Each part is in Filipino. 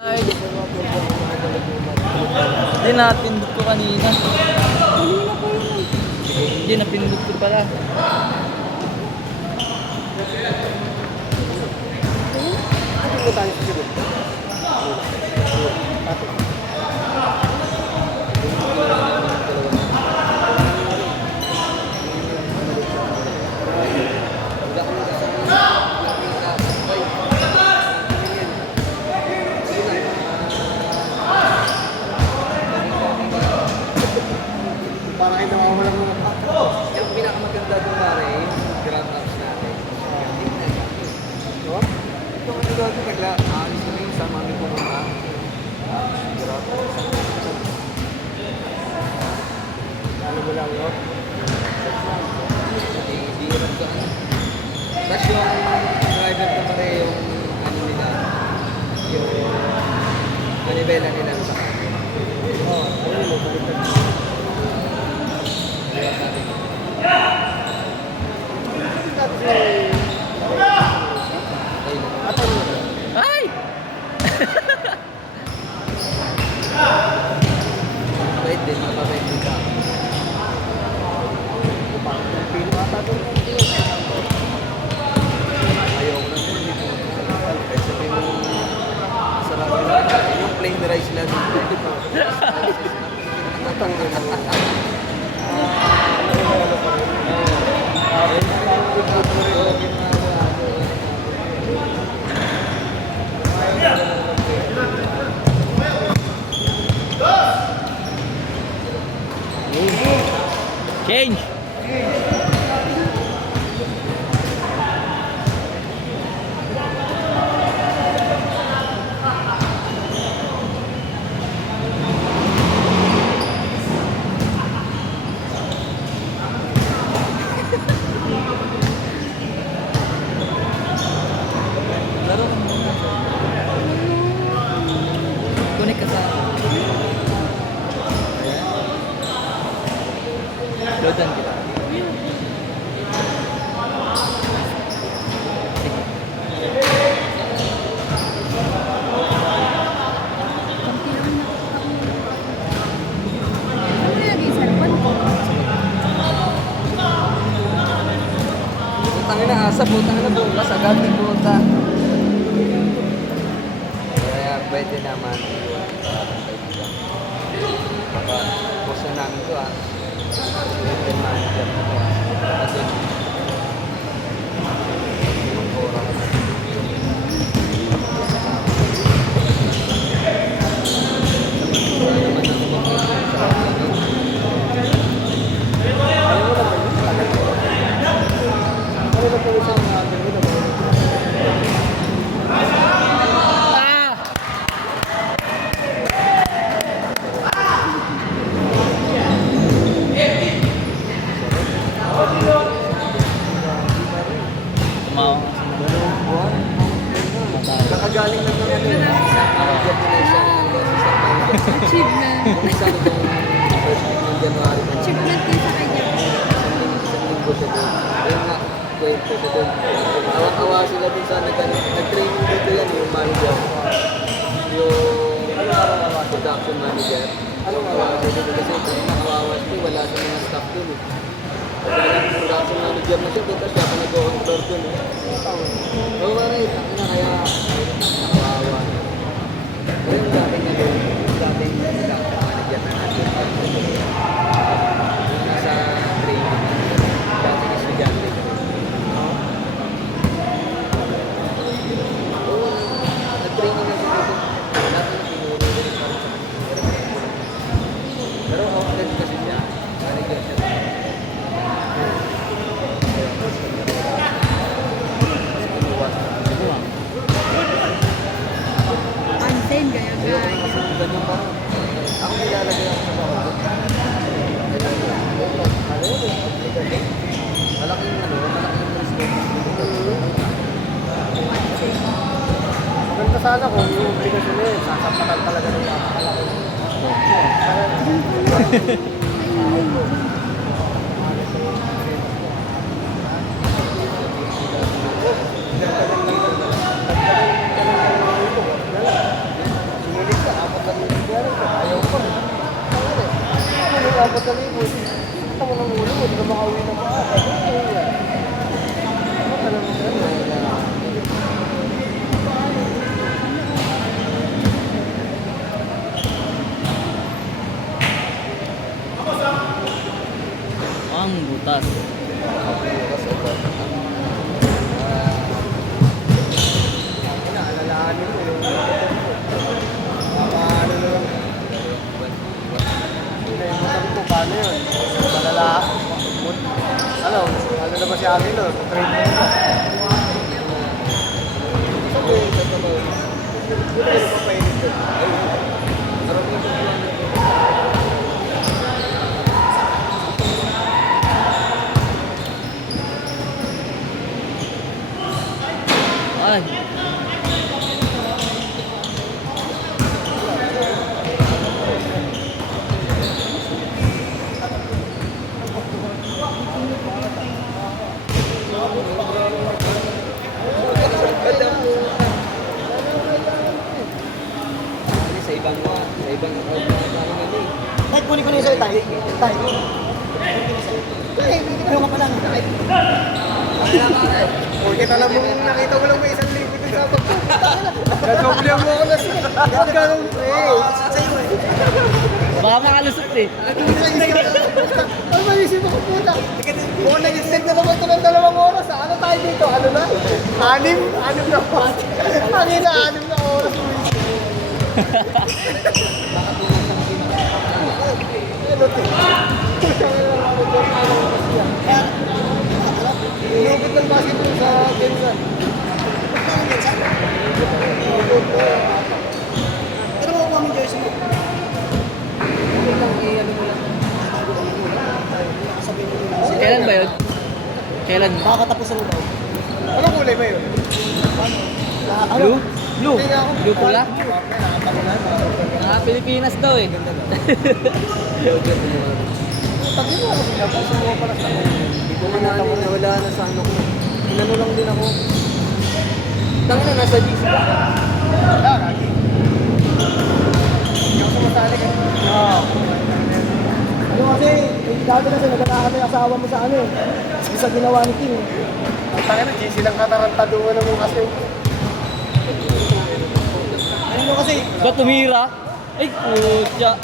Ay, hindi napindot ko kanina. Kanina pa yun. Hindi napindot ko pala. Ano mo tayo sa sila? Para kayo nawawalan mga bata. Yung pinakamaganda doon pare, yung ground ups natin. No? Ito ano doon, nagla, aalis na yung sama kami pumunta. Ground ups. Ano mo lang, no? Ibiran ko ano. Tapos yung driver ko pare, yung ano nila, yung manibela nila sa kanya. Oo, ayun mo, baliktad. Kaya sabi ko, Tapos ayun. at ano mo? Ay! Mabait din, mabait din ka. Ang pino ata doon. Ayaw ko na din, hindi ko masarap. Kahit sabihin mo, sarap yun. Yung plain rice lang. Natanggal mo. Change! Laro ka muna. Connect ka sa... Loadan kita. Konti lang na. Ano lagi yung cellphone ko? Putang na asa, putang na bukas, agad ni puta. Kaya pwede naman iwan para kaibigan. Baka post na namin to ah. Pwede manager na to ah. Kasi mag-ora ka na. Wala naman ako mag-ora sa akin. Ano na po isang natin yun? Ah! Tumawa ka sa mga. Kakagaling lang ng ano. Job na siya ng assistant manager. Achievement. Sabi ko, first week ng January pa. Achievement din sa kanya. Isang linggo siya doon. Ayun nga, kwento siya doon. Awa-awa sila doon sa nag-training dito yan, yung manager. Yung production manager. Awa siya dito kasi nakawawa siya, wala sa mga staff doon eh. Kaya lang production manager na siya, dito siya pa nag-o-control doon eh. Oo, maray, kaya nakawawa. Kaya yung dating ano, yung dating production manager na natin. Yung nasa training, dating estudyante ko. Oo, nag-training na siya dito. Lahat na tinuro din sa pero outlet kasi siya, manager siya. Unseen, gaya guys. Ganyan pa. Ako nilalagay ako sa bawal. Malaking ano, malaking responsibility. Maganda sana kung yung obligasyon na yun, sasampatan talaga ng napakalaki. dapat na libo. Ito mo ng ulo mo, hindi ka makauwi na maaga. Ano mo sa'yo? Ang butas. Alalahanin mo yung ano na lang. Naimutan ko, paano yun? Malala. Ano na ba si Ate no? Trade mo na. Sabi, hindi na papainit yun. Ay. Sa ibang account na ano nila eh. Kahit kunin ko na yung sa'yo, tayo. Tayo. Ano ka pa lang? Kita lang mo, nakita mo lang may 1,000 dito sa abag ko. Nag-problem mo ako na siya. Ganun, Baka makalusot eh. Ano ba isip ako puta? Kung nag-extend na naman ito ng 2 oras, ano tayo dito? Ano na? 6 na oras. Ang ina, 6 na oras. Ano ito? Inubit ng basketball sa Gensan. Pero makuha mo yung jersey mo. Kailan ba yun? Kailan? Makakatapos ang daw. Anong kulay ba yun? Blue? Blue? Hindi nga ako. Blue pula? Pilipinas daw eh. Tabi mo ako sila. Puso mo pala sa ako. Hindi ko man nawala na sa ano ko. Inano lang din ako. Tangin na, nasa GC ka. Wala, kaki. Hindi ako sumasali ka. Oo. Ano kasi, dati kasi nagkakaroon yung asawa mo sa ano eh. Sa ginawa ni King. Ang tangin na, GC lang katarantaduan na mo kasi. Ano mo kasi? Ba tumira? Ay, putya.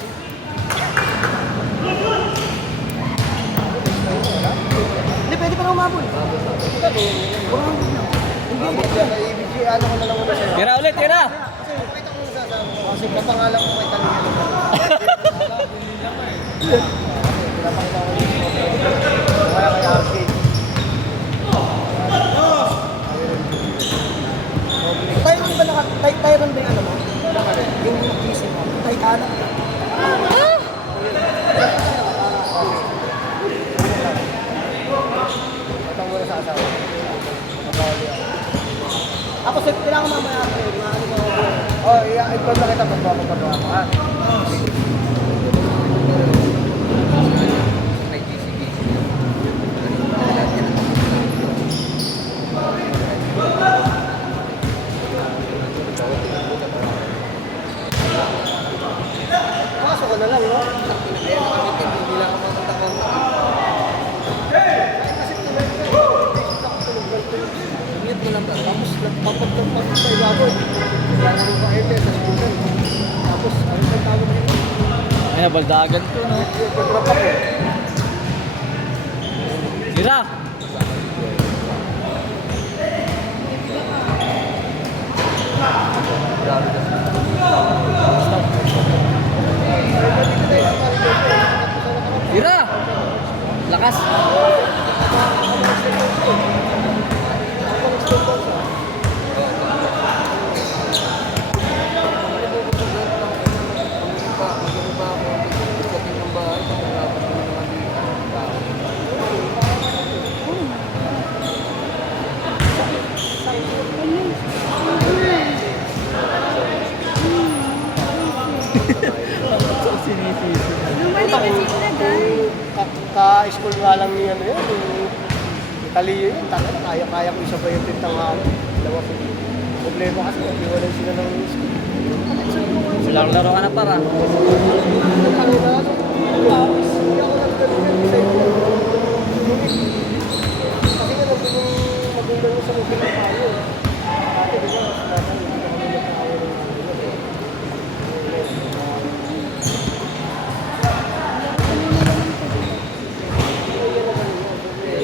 Hindi, pwede pa na umabol. Hindi, ABG, ano ko na lang muna sa'yo. Tira ulit, tira! Kasi, wait ako muna sa asawa ko. Kasi papangalan ko may talingan naman. Pinapakita ko yung kaya kay Arcade. Tayo rin ba tayo rin ba yung ano mo? Yung GC mo? Tayo ka na. Ito muna sa asawa. Ako sir, kailangan mamaya ako eh. Maano ba ako? Oh, i-upload na kita pagpapagawa ko, ha? May GC. Pasok ka na lang, no? Hindi lang ako makakontak. Kasi tuloy ko, Mute mo lang ba? tapos nagpapagpapag sa ibaboy. Kaya naman ka airtel sa school. Tapos, ano sa tawag nito? Ay, baldagan ko no. Pag-drop ako. Tira! Tira! Lakas! Sinisisi. Lumali kasi sila guys. Ka-school nga lang ni ano yun. Yung Kaliyo yun. Kaya ko isa ba yung tintang dalawa ko. Problema kasi nag-iwalay sila ng school. Laro-laro ka na para. Ang kanina, ganun yung design niya. Kasi nga, nandun yung magulang mo sa mabili tayo. Dati, di ba, mas dati, hindi ka kami nagkawa ng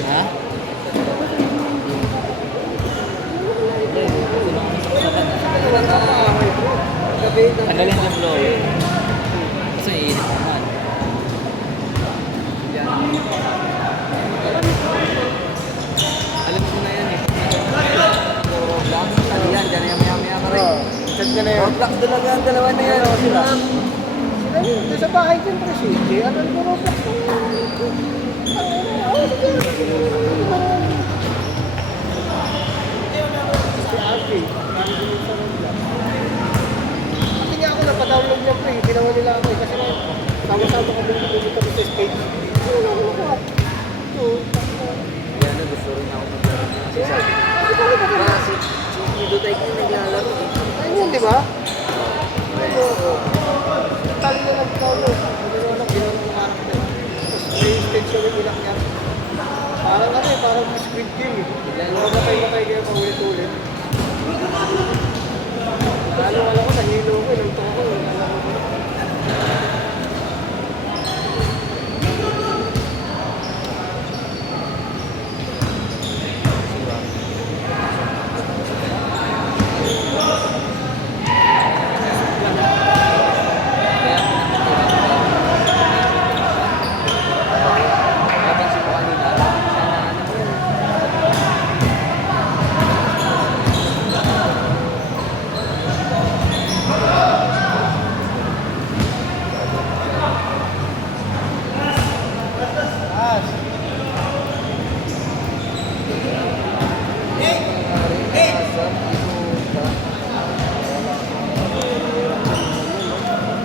Ha? Gabi, Tagalin yung blower. Kasi iinit naman. alam ko na yan eh. Roblox, ano yan, dyan na yung maya-maya ka rin. Chat ka na yun. Roblox talaga ang dalawa na yan. Sila yun, sa bahay dyan, pre, si Jay. Ano yung Roblox? Si RJ, nandun yun sa Roblox. Pati nga ako napadownload niya, pre. Ginawa nila ako eh. Kasi sama-sama kami pumunta ko sa stage. Ano ako nakuha? Yan na, gusto rin ako maglaro niya. Kasi sabi, si Ido Taiki naglalaro eh. Ayun yun, di ba? Tali na nag-download. Ginawa ng anak niya. Tapos may stage siya yung ilak niya. Parang ano eh, parang Squid Game eh. Matay-matay kayo pang ulit-ulit. Alam ko, nahilo ko, nagtok ako. Alam ko. Napansin ko kanina, sana ano mo yun.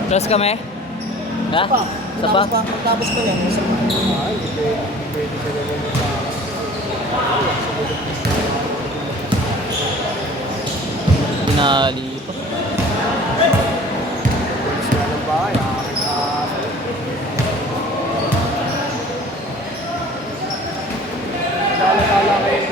Plus kami? Ha? Sa pa? Tapos ko yan. Ay, hindi pwede siya naman magpapakasal. Pinali pa. Pulis na ng bahay, aking aso. Kala-kala kayo